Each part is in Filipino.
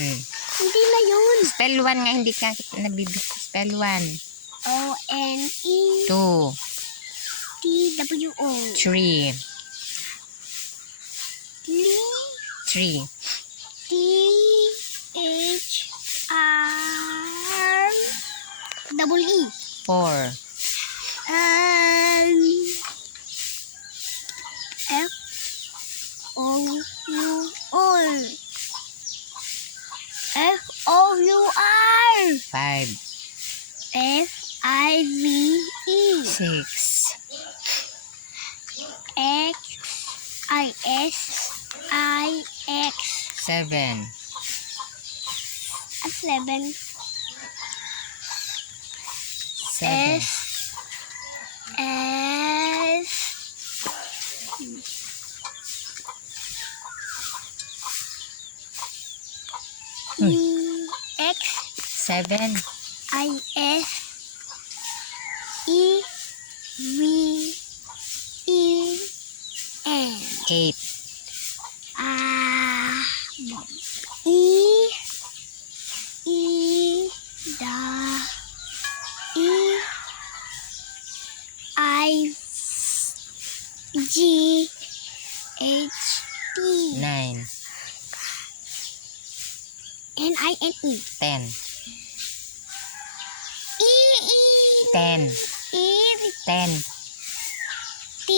Hindi na yun. Spell 1 nga, hindi ka nabibig. Spell 1. O-N-E 2, T-W-O 3, 3, T-H-R-E-E 4, F-O-U-R F-O-U-R 5, F-I-V-E 6, X-I-S-I-X 7, at 7 7, S E X 7, I S E V E N 8, E E da E I G H T 9, N-I-N-E 10, E 10, 10, T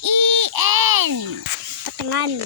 E N Patangan